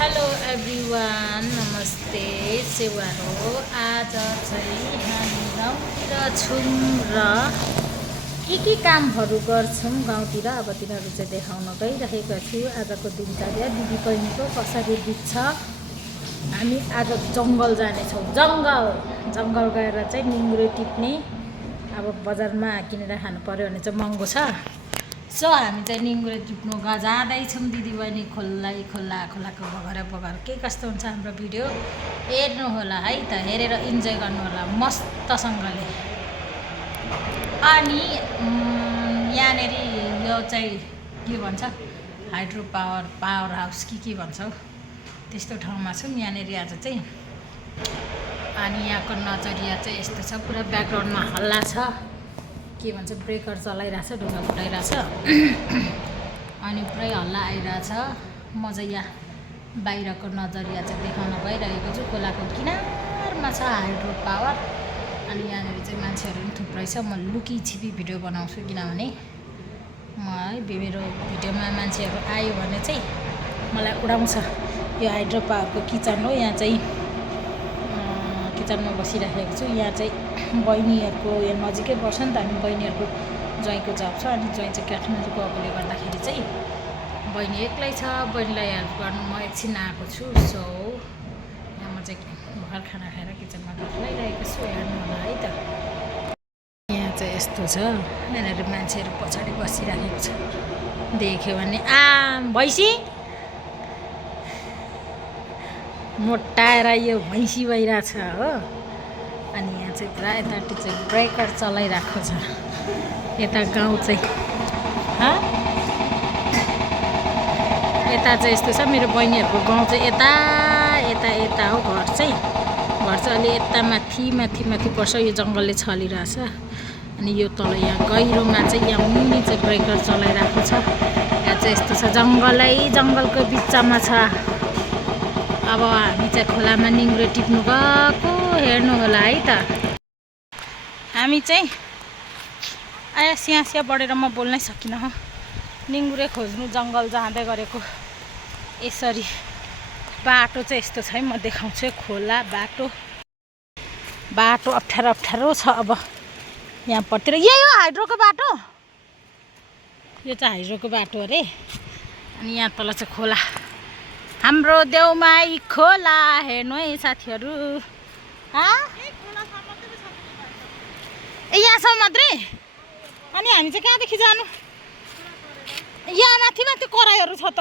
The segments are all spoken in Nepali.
हेलो एभ्रिवान, नमस्ते सेवा हो। आज चाहिँ हामी गाउँतिर छौँ र के कामहरू गर्छौँ गाउँतिर। अब तिनीहरू चाहिँ देखाउन गइरहेको छु। आजको दिनचर्या दिदी बहिनीको कसरी बित्छ। हामी आज जङ्गल जानेछौँ। जङ्गल गएर चाहिँ निङ्ग्रो टिप्ने। अब बजारमा किनेर खानु पर्यो भने चाहिँ महँगो छ। सो हामी चाहिँ निङ्ग्रो टिप्नु जाँदैछौँ दिदीबहिनी। खोलाको बगर के कस्तो हुन्छ हाम्रो भिडियो हेर्नु होला है त। हेरेर इन्जोय गर्नु होला मस्तसँगले। अनि यहाँनिर यो चाहिँ के भन्छ हाइड्रो पावर हाउस के भन्छ हौ, त्यस्तो ठाउँमा छौँ यहाँनिर आज चाहिँ। अनि यहाँको नजरिया चाहिँ यस्तो छ। पुरा ब्याकग्राउन्डमा हल्ला छ, के भन्छ ब्रेकर चलाइरहेछ, ढुङ्गा फुटाइरहेछ। अनि पुरै हल्ला आइरहेछ। म चाहिँ यहाँ बाहिरको नजरिया चाहिँ देखाउन गइरहेको छु। खोलाको किनारमा छ हाइड्रो पावर। अनि यहाँनिर चाहिँ मान्छेहरू पनि थुप्रै छ। म लुकी छिपी भिडियो बनाउँछु किनभने मेरो भिडियोमा मान्छेहरू आयो भने चाहिँ मलाई उडाउँछ। यो हाइड्रो पावरको किचन हो। यहाँ चाहिँ किचनमा बसिराखेको छु। यहाँ चाहिँ बहिनीहरूको यहाँ नजिकै बस्छ नि त। हामी बहिनीहरूको ज्वाइँको जब छ। अनि ज्वाइँ चाहिँ काठमाडौँ गएकोले गर्दाखेरि चाहिँ बहिनी एक्लै छ। बहिनीलाई हेल्प गर्नु म एकछिन आएको छु। सो यहाँ म चाहिँ भर्खर खाना खाएर किचनमा गइरहेको छु। हेर्नु होला है त। यहाँ चाहिँ यस्तो छ। यहाँनिर मान्छेहरू पछाडि बसिरहेको छ। देख्यो भने भैँसी मोटाएर यो भैँसी भइरहेछ हो। अनि यहाँ चाहिँ पुरा यतापट्टि चाहिँ ब्रेकर चलाइरहेको छ। यता गाउँ चाहिँ यता चाहिँ यस्तो छ। मेरो बहिनीहरूको गाउँ चाहिँ यता हो। घर चाहिँ अलि यता माथि पर्छ। यो जङ्गलले छलिरहेछ। अनि यो तल यहाँ गहिरोमा चाहिँ यहाँ मुनि चाहिँ ब्रेकर चलाइरहेको छ। यहाँ चाहिँ यस्तो छ। जङ्गलको बिचमा छ। अब हामी चाहिँ खोलामा निङ्ग्रो टिप्नु गएको। हेर्नु होला है त। हामी चाहिँ स्याहाँ बढेर म बोल्नै सकिनँ हो। निङ्ग्रो खोज्नु जङ्गल जाँदै गरेको। यसरी बाटो चाहिँ यस्तो छ है। म देखाउँछु। खोला बाटो अप्ठ्यारो छ। अब यहाँपट्टि यही हो हाइड्रोको बाटो। यो चाहिँ हाइड्रोको बाटो अरे। अनि यहाँ तल चाहिँ खोला, हाम्रो देउमाई खोला। हेर्नु है साथीहरू। यहाँसम्म मात्रै। अनि हामी चाहिँ कहाँदेखि जानु? यहाँ माथि कराईहरू छ त।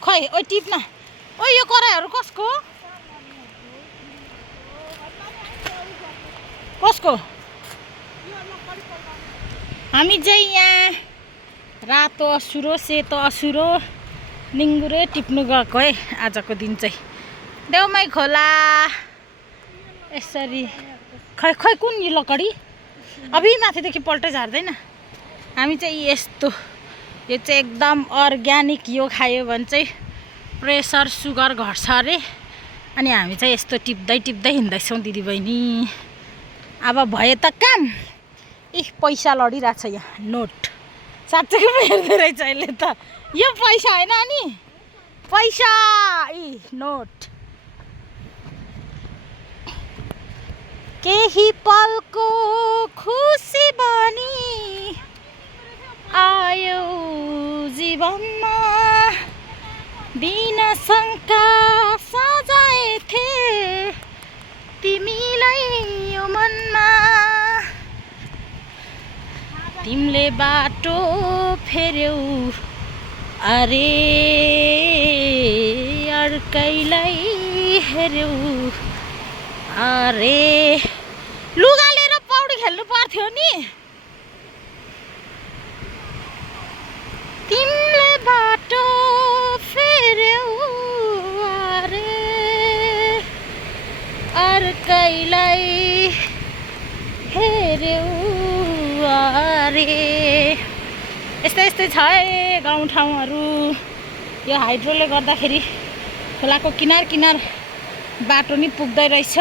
खै ओ टिप्न। ओ यो कराईहरू कसको? हामी चाहिँ यहाँ रातो असुरो सेतो असुरो निङ्ग्रो टिप्नु गएको है। आजको दिन चाहिँ देउमाई खोला यसरी। खै कुन यो लकडी अभि माथिदेखि पल्टै झार्दैन। हामी चाहिँ यस्तो, यो चाहिँ एकदम अर्ग्यानिक। यो खायो भने चाहिँ प्रेसर सुगर घट्छ अरे। अनि हामी चाहिँ यस्तो टिप्दै हिँड्दैछौँ दिदीबहिनी। अब भए त काम। पैसा लडिरहेछ यहाँ। नोट साँच्चैको हेर्दै रहेछ अहिले त। यो पैसा होइन अनि पैसा नोट। केही पलको खुसी बनी आयो जीवनमा। बिना शङ्का सजाएथे तिमीलाई यो मनमा। तिमीले बाटो फेर्यौ अरे अर्कैलाई हेर्यौ अरे। लुगा लिएर पौडी खेल्नु पर्थ्यो नि। तिमीले बाटो फेर्यौ अरे अर्कैलाई हेर्यौ अरे। यस्तै छ है गाउँठाउँहरू। यो हाइड्रोले गर्दाखेरि खोलाको किनार बाटो नि पुग्दै रहेछ।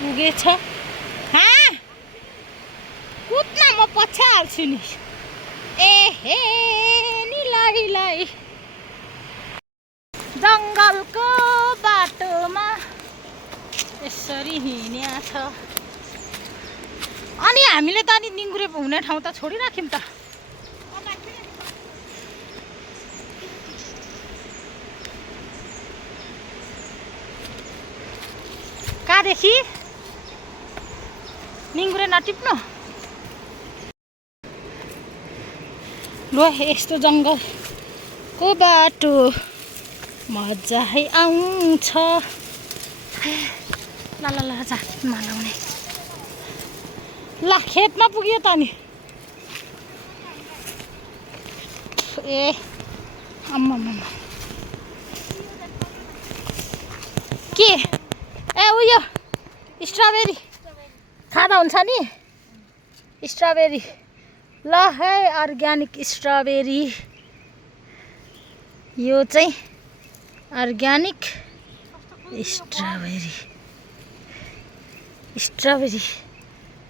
पुगेछ। कुद्न म पछ्याइहाल्छु नि। ए हे नि लाई जङ्गलको बाटोमा यसरी हिँड्या छ। अनि हामीले त अनि निङ्गुरे हुने ठाउँ त छोडिराख्यौँ त। कहाँदेखि निङ्गुरे नटिप्नु। ल यस्तो जङ्गलको बाटो मजा आउँछ। ल ल ल जातमा लाउने। ल खेतमा पुग्यो त नि। ए अम्मा के ए उयो स्ट्रबेरी खाँदा हुन्छ नि स्ट्रबेरी। ल है अर्ग्यानिक स्ट्रबेरी। यो चाहिँ अर्ग्यानिक स्ट्रबेरी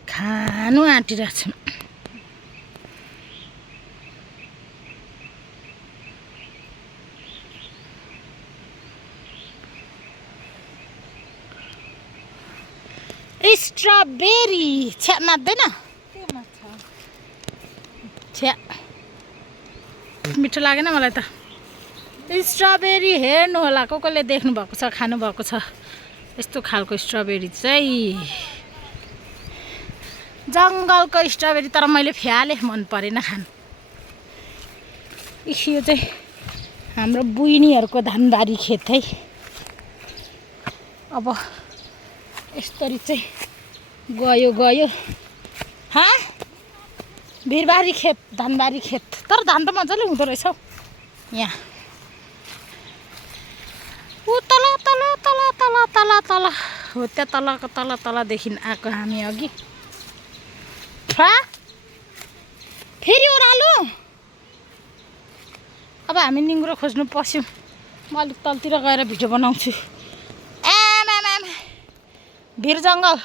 खानु आँटिरहेको छु। स्ट्रबेरी छ्या मात्दैन छ्या मिठो लागेन मलाई त। स्ट्रबेरी हेर्नु होला कसले देख्नु भएको छ खानु भएको छ। यस्तो खालको स्ट्रबेरी चाहिँ जङ्गलको स्ट्रबेरी। तर मैले फ्याले मन परेन खानु। यो चाहिँ हाम्रो बुइनीहरूको धानबारी खेत है। अब यसरी चाहिँ गयो हाँ भिरबारी खेत धानबारी खेत। तर धान त मजाले हुँदो रहेछ हौ यहाँ। ऊ तल तल तल तल तल तल हो त्यहाँ तलको तल तलदेखि आएको हामी अघि। फेरि ओह्रालो। अब हामी निङ्गुरो खोज्नु पस्यौँ। म अलिक तलतिर गएर भिडियो बनाउँछु। भिर जङ्गल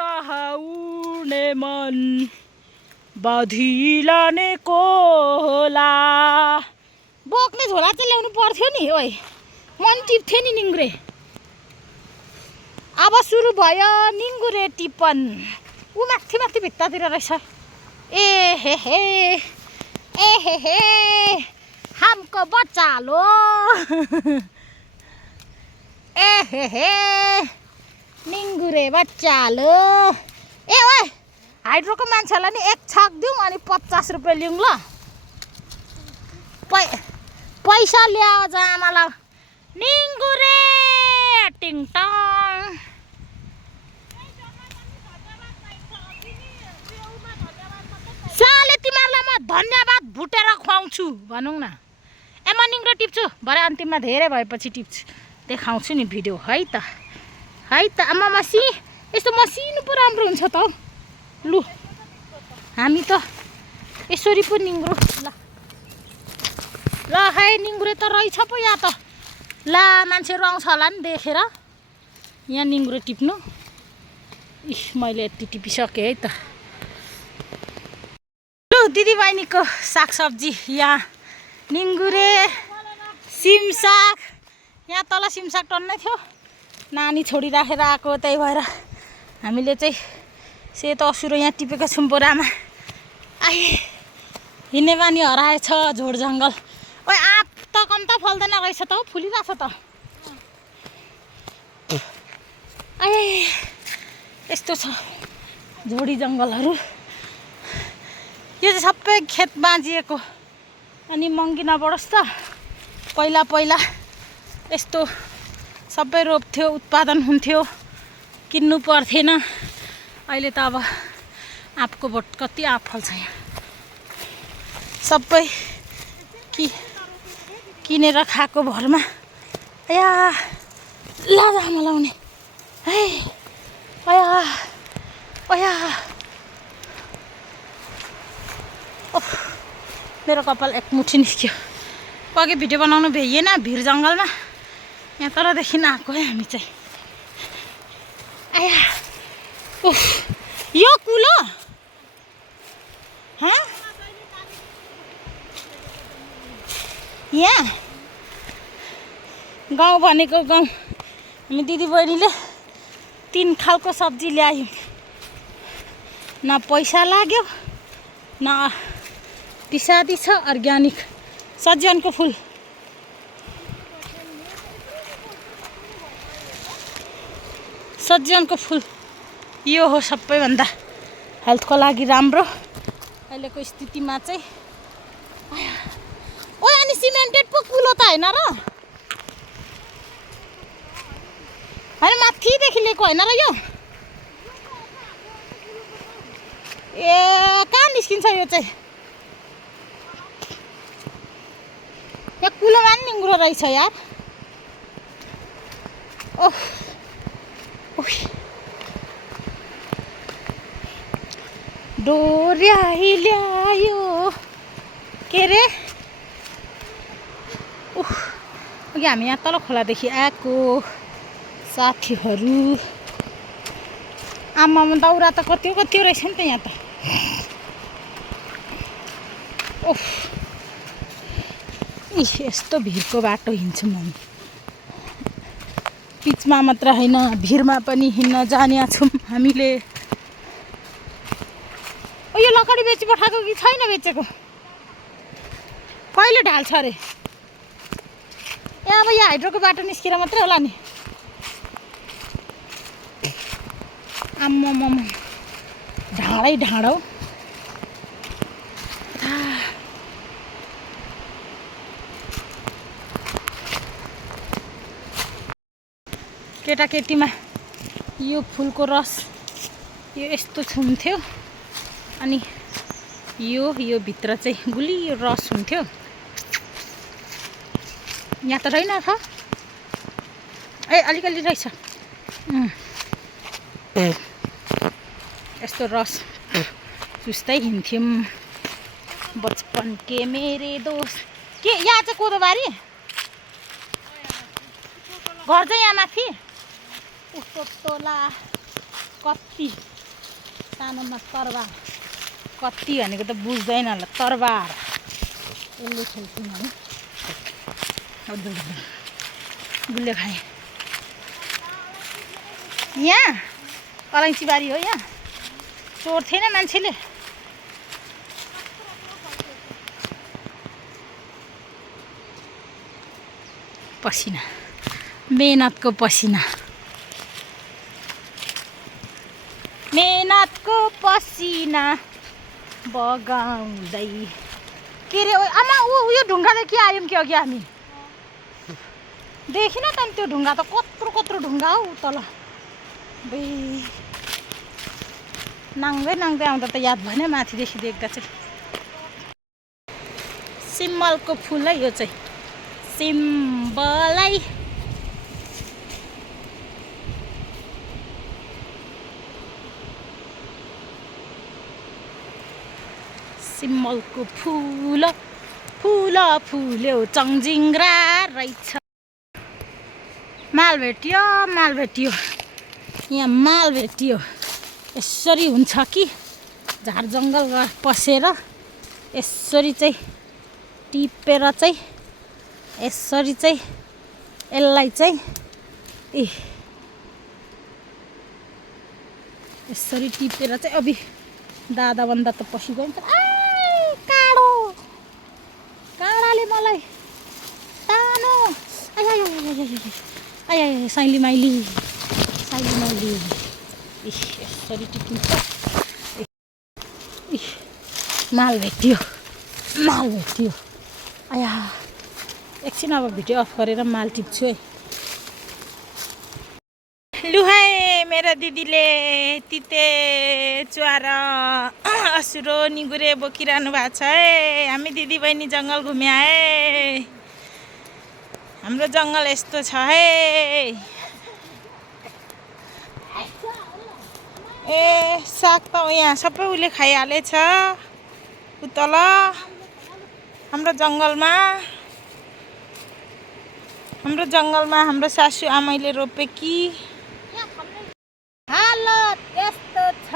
कहाँ उड्ने मन बधिलाने कोला। बोक्ने झोला चाहिँ ल्याउनु पर्थ्यो नि। ओइ मन टिप्थ्यो नि निङ्गुरे। अब सुरु भयो निङ्गुरे टिपन। ऊ माथि भित्तातिर रहेछ। ए हे हमको बच्चा लो। ए हे निङ्गुरे बच्चा लो। ए ओए हाइड्रोको मान्छेलाई नि एक छाक दिउँ अनि 50 रुपियाँ लिउँ ल। पैसा ल्याओ जामाला निङ्गुरे टिङटङ। साले तिमीहरूलाई म धन्यवाद भुटेर खुवाउँछु भनौँ न। ए म निङ्गुरे टिप्छु भरे अन्तिममा धेरै भएपछि टिप्छु देखाउँछु नि भिडियो है त। आमा यस्तो मसिनो पो राम्रो हुन्छ त हौ। लु हामी त यसरी पो निङ्गुरो ल है निङ्गुरे त रहेछ पो यहाँ त। ला मान्छेहरू आउँछ होला नि देखेर यहाँ निङ्गुरे टिप्नु। मैले यति टिपिसकेँ है त। लु दिदीबहिनीको सागसब्जी यहाँ निङ्गुरे सिमसाग। यहाँ तल सिमसाग टन्नै थियो। नानी छोडिराखेर आएको त्यही भएर हामीले चाहिँ सेतो असुरो यहाँ टिपेका छौँ बोरामा। हिँड्ने बानी हराएछ झोड जङ्गल। ओइ आँप त कम्ता फल्दैन रहेछ त हौ फुलिरहेछ त। यस्तो छ झोडी जङ्गलहरू। यो चाहिँ सबै खेत बाँझिएको। अनि महँगी नबढोस् त। पहिला यस्तो सबै रोप्थ्यो उत्पादन हुन्थ्यो किन्नु पर्थेन। अहिले त अब आँपको बोट कति आँप फल्छ यहाँ। सबै किनेर खाएको भरमा। या लाजामा लाउने है। मेरो कपाल एक मुठी निस्क्यो। अघि भिडियो बनाउनु भ्याइएन भिर जङ्गलमा। यहाँ तलदेखि आएको है हामी चाहिँ। यो कुलो यहाँ गाउँ भनेको गाउँ हामी दिदीबहिनीले 3 खालको सब्जी ल्यायौँ न पैसा लाग्यो न पिसादी छ अर्ग्यानिक सज्जनको फुल यो हो सबैभन्दा हेल्थको लागि राम्रो अहिलेको स्थितिमा चाहिँ ओ अनि सिमेन्टेड पो कुलो त हैन र हैन माथिदेखि लिएको हैन र यो ए कहाँ निस्किन्छ यो चाहिँ यहाँ कुलोमा नि निङ्ग्रो रहेछ यार ओह डोर्याइ ल्यायो के रे अघि हामी यहाँ तल खोलादेखि आएको साथीहरू आमामा दाउरा त कति रहेछ नि त यहाँ त ओह यस्तो भिरको बाटो हिँड्छु म पिचमा मात्र हैन भिरमा पनि हिँड्न जाने छौँ हामीले ओ यो लकडी बेची पठाएको कि छैन बेचेको कहिले ढाल्छ अरे ए अब यहाँ हाइड्रोको बाटो निस्केर मात्रै होला नि आम्मामा ढाडै ढाडौ केटाकेटीमा यो फुलको रस यो यस्तो छुन्थ्यो अनि यो भित्र चाहिँ गुलियो रस हुन्थ्यो यहाँ त रहेन छ ए अलिकति रहेछ यस्तो रस चुस्दै हिँड्थ्यौँ बचपन के मेरे दोस्त के यहाँ चाहिँ कोदोबारी घर चाहिँ यहाँ माथि उसको तोला कत्ती सानोमा तरबार कत्ती भनेको त बुझ्दैन होला तरबार यसले खेल्छौँ हामी गुलियो खाएँ यहाँ अलैँची बारी हो यहाँ चोर्थेन मान्छेले पसिना मेहनतको पसिना बगाउँदै के रे आमा यो ढुङ्गाले के आयौँ कि अघि हामी देखिन त नि त्यो ढुङ्गा त कत्रो ढुङ्गा हौ तल बे नाङ्दै आउँदा त याद भएन माथिदेखि देख्दा चाहिँ सिम्बलको फुल है यो चाहिँ सिम्बलै सिम्बलको फुल फुल्यो चङजिङ्ग्रा रहेछ माल भेटियो यहाँ माल भेटियो यसरी हुन्छ कि झार जङ्गल पसेर यसरी चाहिँ टिपेर चाहिँ यसरी चाहिँ यसलाई चाहिँ यसरी टिपेर चाहिँ अबि दादा भन्दा त पसिगयो काँडाले मलाई तानो आय साइली माइली यसरी टिपिन्छ माल भेटियो आया एकछिन अब भिडियो अफ गरेर माल टिप्छु है लु है मेरो दिदीले तिते च्वार असुरो निगुरे बोकिरहनु भएको छ है हामी दिदीबहिनी जङ्गल घुम्या है हाम्रो जङ्गल यस्तो छ है ए साग त यहाँ सबै उसले खाइहालेछ उतल हाम्रो जङ्गलमा हाम्रो सासू आमैले रोपे कि हालत यस्तो छ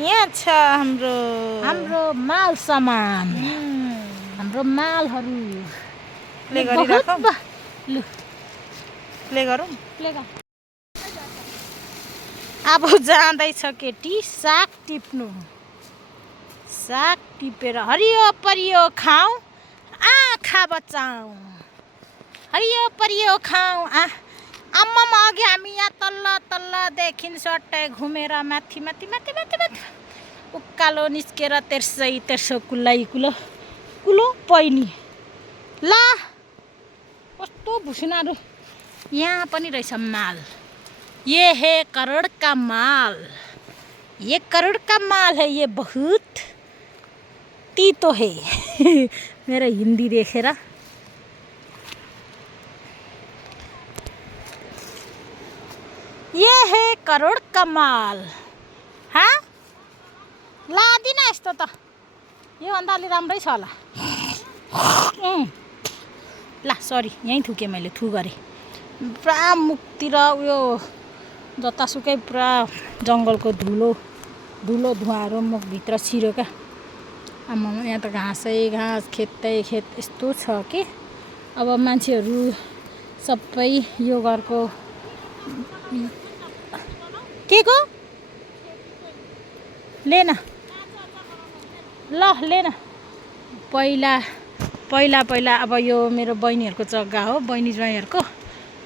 यहाँ छ हाम्रो माल सामान हाम्रो मालहरू प्ले गरिराखौँ लु प्ले गरौँ प्ले गर अब जाँदैछ केटी साग टिप्नु साग टिपेर हरियो परियो खाऊ आँखा बचाऊ हरियो परियो खाऊ आम्मामा अघि हामी यहाँ तल्लदेखि सट्टै घुमेर माथि उकालो निस्केर तेर्सो कुलो पैनी ल कस्तो भुसुनाहरू यहाँ पनि रहेछ माल ये है करोड़ का माल ये करोड़ का माल है ये बहुत तीतो है मेरो हिन्दी देखेर ये है करोड़ का माल हाँ लादिन यस्तो त योभन्दा अलि राम्रै छ होला ला सरी यहीँ थुकेँ मैले थु गरेँ पुरा मुखतिर उयो जतासुकै पुरा जङ्गलको धुलो धुवाहरू मुखभित्र छिर्यो क्या आम्मामा यहाँ त घाँस खेतै खेत यस्तो छ कि अब मान्छेहरू सबै यो घरको के को लेन ल लेन पहिला अब यो मेरो बहिनीहरूको जग्गा हो बहिनी ज्वाइँहरूको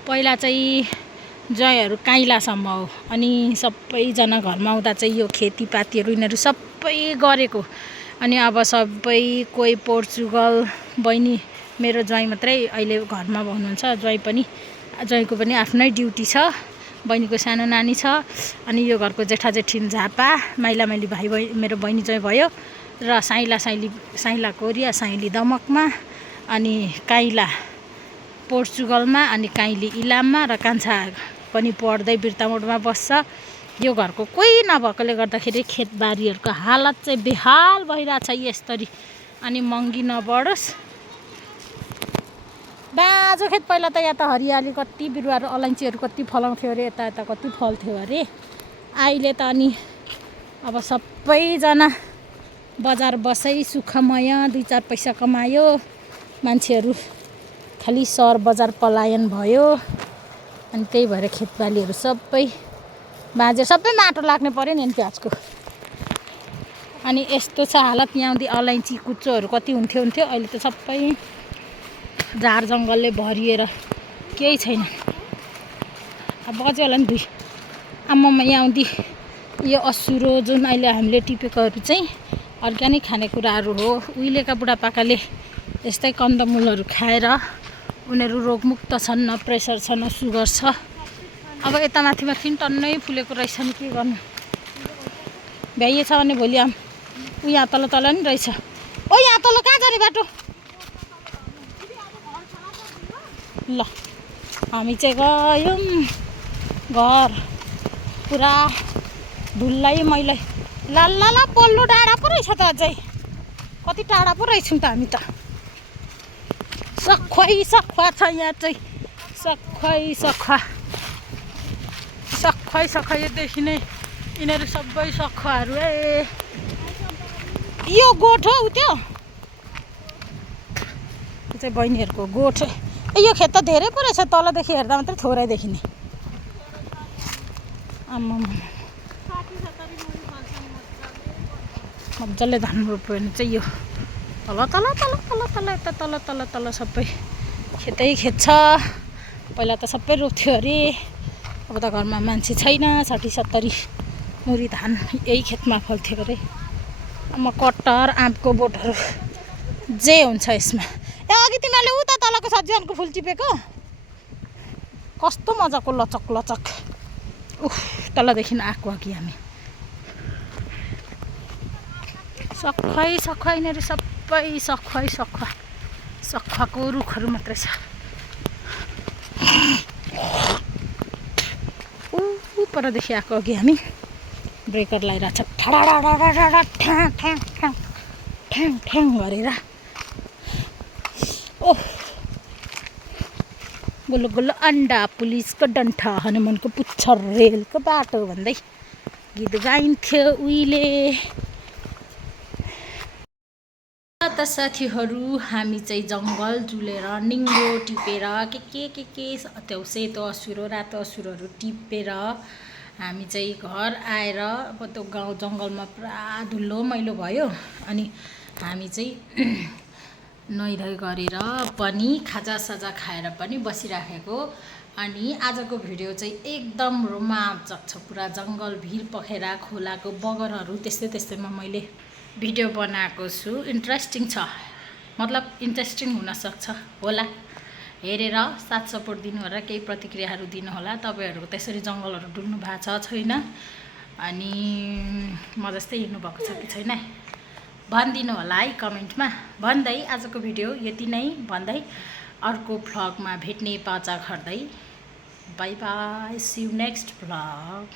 पहिला चाहिँ ज्वाइँहरू काइलासम्म हो अनि सबैजना घरमा आउँदा चाहिँ यो खेतीपातीहरू यिनीहरू सबै गरेको अनि अब सबै कोही पोर्चुगल बहिनी मेरो ज्वाइँ मात्रै अहिले घरमा हुनुहुन्छ ज्वाइँको पनि आफ्नै ड्युटी छ बहिनीको सानो नानी छ अनि यो घरको जेठा जेठिन झापा माइला माइली भाइ मेरो बहिनी ज्वाइँ भयो र साइला कोरिया साइली दमकमा अनि काइला पोर्चुगलमा अनि काइली इलाममा र कान्छा पनि पढ्दै बिर्तामोडमा बस्छ यो घरको कोही नभएकोले गर्दाखेरि खेतबारीहरूको हालत चाहिँ बेहाल भइरहेछ यसरी अनि महँगी नबढोस् बाँझो खेत पहिला त यहाँ त हरियाली कति बिरुवाहरू अलैँचीहरू कति फलाउँथ्यो अरे यता कति फल्थ्यो अरे अहिले त अनि अब सबैजना बजार बसै सुखमय 2-4 पैसा कमायो मान्छेहरू खालि सहर बजार पलायन भयो अनि त्यही भएर खेतबालीहरू सबै बाँझो सबै माटो लाग्ने पर्यो नि प्याजको अनि यस्तो छ हालत यहाँदेखि अलैँची कुच्चोहरू कति हुन्थ्यो अहिले त सबै झार जङ्गलले भरिएर केही छैन अब बज्यो होला नि 2 आम्मामा यहाँदेखि यो असुरो जुन अहिले हामीले टिपेकोहरू चाहिँ अर्ग्यानिक खानेकुराहरू हो उहिलेका बुढापाकाले यस्तै कन्दमूलहरू खाएर उनीहरू रोगमुक्त छन् न प्रेसर छ न सुगर छ अब यता माथि टन्नै फुलेको रहेछ नि के गर्नु भ्याइएछ भने भोलि ऊ यहाँ तल नि रहेछ ओ यहाँ तल कहाँ जाने बाटो ल हामी चाहिँ गयौँ घर पुरा धुलै मैलै ला पल्लो डाँडा पो रहेछ त अझै कति टाढा पो रहेछौँ त हामी त सख्वा छ यहाँ चाहिँ सख्वा योदेखि नै यिनीहरू सबै सख्वाहरू यो गोठ हो त्यो चाहिँ बहिनीहरूको गोठ यो खेत त धेरै पो रहेछ तलदेखि हेर्दा मात्रै थोरै देखिने आम्मामा मजाले धान रोप्यो भने चाहिँ यो तल सबै खेत छ पहिला त सबै रोप्थ्यो अरे अब त घरमा मान्छे छैन 60-70 मुरी धान यही खेतमा फल्थ्यो अरे अब कट्टर आँपको बोटहरू जे हुन्छ यसमा अघि तिमीहरूले उता तलको सब्जीहरूको फुल टिपेको कस्तो मजाको लचक तलदेखि आएको अघि हामी सख्वा यिनीहरू सबै सख्वाको रुखहरू मात्रै छ परदेखि आएको अघि हामी ब्रेकर लगाइरहेको छ ठ्याङ गरेर ओह गुल्लो अंडा पुलिसको डन्ठा हनुमानको पुच्छर रेलको बाटो भन्दै गीत गाइन्थ्यो उहिले। त साथीहरू हामी चाहिँ जङ्गल जुलेर निङ्गो टिपेर के त्यो सेतो असुरो रातो असुरोहरू टिपेर हामी चाहिँ घर आएर अब त्यो गाउँ जङ्गलमा पुरा धुलो मैलो भयो। अनि हामी चाहिँ नुहाइधुवाइ गरेर पनि खाजासाजा खाएर पनि बसिराखेको। अनि आजको भिडियो चाहिँ एकदम रोमाञ्चक छ। पुरा जङ्गल भिर पखेरा खोलाको बगरहरू त्यस्तैमा मैले भिडियो बनाएको छु। इन्ट्रेस्टिङ छ, मतलब इन्ट्रेस्टिङ हुनसक्छ होला। हेरेर साथ सपोर्ट दिनु होला, केही प्रतिक्रियाहरू दिनु होला। तपाईँहरू त्यसरी जङ्गलहरू डुल्नु भएको छ छैन, अनि म जस्तै हिँड्नु भएको छ कि छैन भनिदिनु होला है कमेन्टमा। भन्दै आजको भिडियो यति नै भन्दै अर्को भ्लगमा भेट्ने पाचा खर्दै bye bye, see you next vlog.